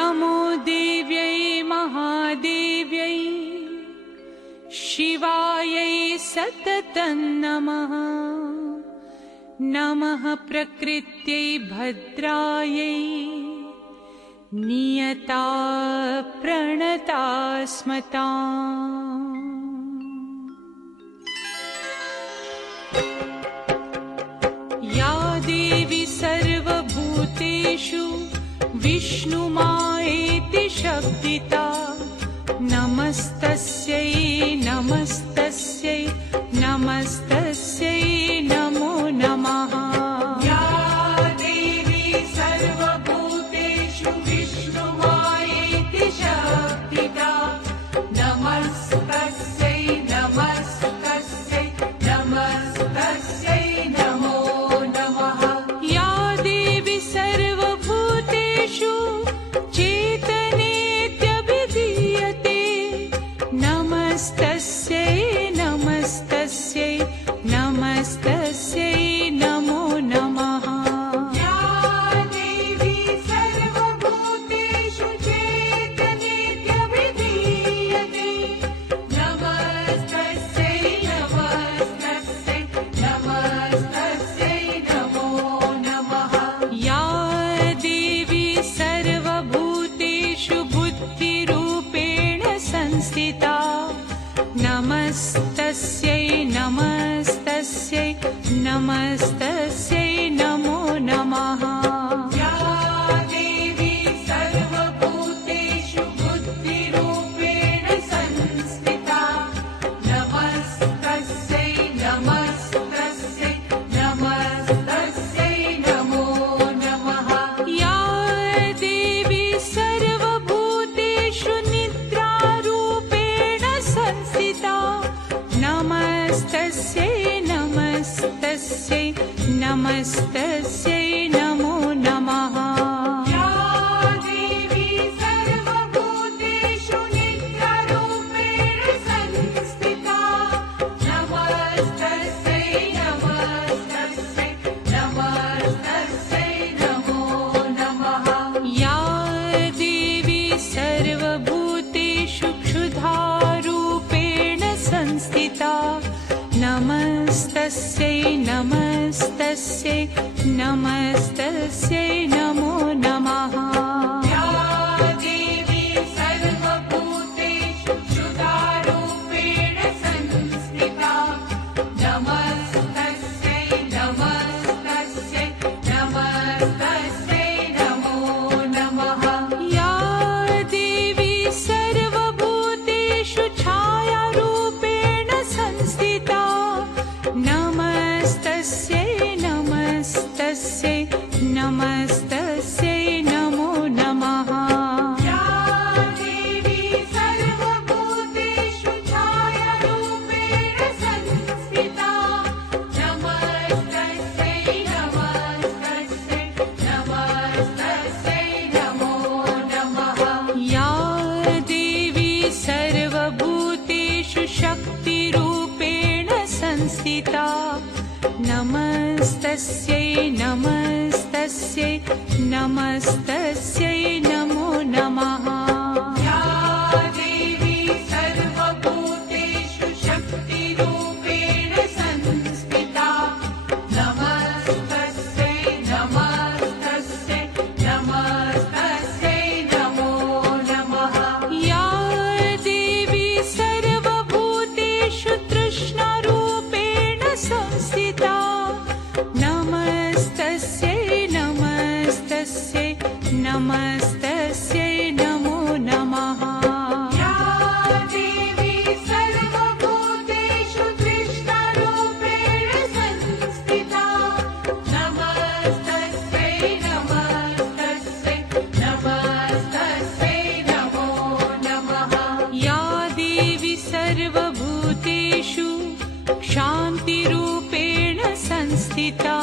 नमो देव्यै महादेव्यै शिवायै सततं नमः। नमः प्रकृत्यै भद्रायै नियता प्रणता स्मताम्। या देवी सर्वभूतेषु विष्णुमायेति शब्दिता नमस्तस्यै नमस्तस्यै नमस्तस्यै नमो नमः। या देवी सर्वभूतेषु विष्णुमायेति शब्दिता नमस्तस्यै नमस्तस्यै नमस्तस्यै नमो नमः। या देवी सर्वभूतेषु चेतनेत्यभिधीयते नमस्तस्यै नमस्तस्यै नमस्तस्यै नमो नमः। या देवी सर्वभूतेषु चेतनेत्यभिधीयते नमस्तस्यै नमस्तस्यै नमस्तस्यै नमो नमः। या देवी सर्वभूतेषु बुद्धिरूपेण संस्थिता नमस्तस्यै नमस्तस्यै नमस्तस्यै नमो नमः। या देवी सर्वभूतेषु बुद्धिरूपेण संस्थिता नमस्तस्यै नमस्तस्यै नमस्तस्यै नमो नमः। या देवी सर्वभूतेषु निद्रारूपेण संस्थिता नमस्तस्यै नमस्तस्यै नमस्तस्यै नमो नमः। या देवी सर्वभूतेषु निद्रारूपेण संस्थिता नमस्तस्यै नमस्तस्यै नमस्तस्यै नमो नमः। या देवी सर्वभूतेषु क्षुधारूपेण संस्थिता नमस्तस्यै नमस्तस्यै नमस्तस्यै नमो नमः। या देवी सर्वभूतेषु क्षुधारूपेण संस्थिता नमस्तस्यै नमस्तस्यै नमस्तस्यै नमो नमः। या देवी सर्वभूतेषु छायारूपेण संस्थिता नमस्तस्यै नमस्तस्यै नमस्तस्यै नमो नमः। या देवी सर्वभूतेषु छायारूपेण संस्थिता नमस्तस्यै नमस्तस्यै नमस्तस्यै नमो नमः। या देवी सर्वभूतेषु शक्तिरूपेण संस्थिता नमस्तस्यै नमस्तस्यै नमस्तस्यै नमो नमः। या देवी सर्वभूतेषु शक्तिरूपेण संस्थिता नमस्तस्यै नमस्तस्यै नमस्तस्यै नमो नमः। या देवी सर्वभूतेषु तृष्णारूपेण संस्थिता नमस्तस्यै नमस्तस्यै नमस्तस्यै नमो नमः। या देवी सर्वभूतेषु तृष्णारूपेण संस्थिता नमस्तस्यै नमस्तस्यै नमस्तस्यै नमो नमः। या देवी सर्वभूतेषु शान्तिरूपेण संस्थिता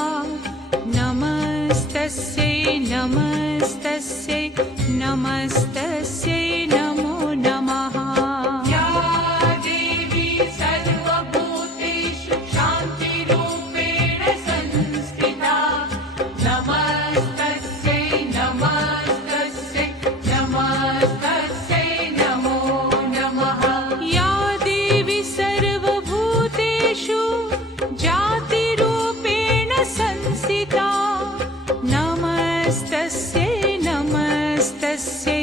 नमस्तस्यै नमस्तस्यै नमस्तस्यै नमो नमः। या देवी सर्वभूतेषु शान्तिरूपेण संस्थिता नमस्तस्यै नमस्तस्यै नमस्तस्यै नमस्तस्यै नमस्तस्यै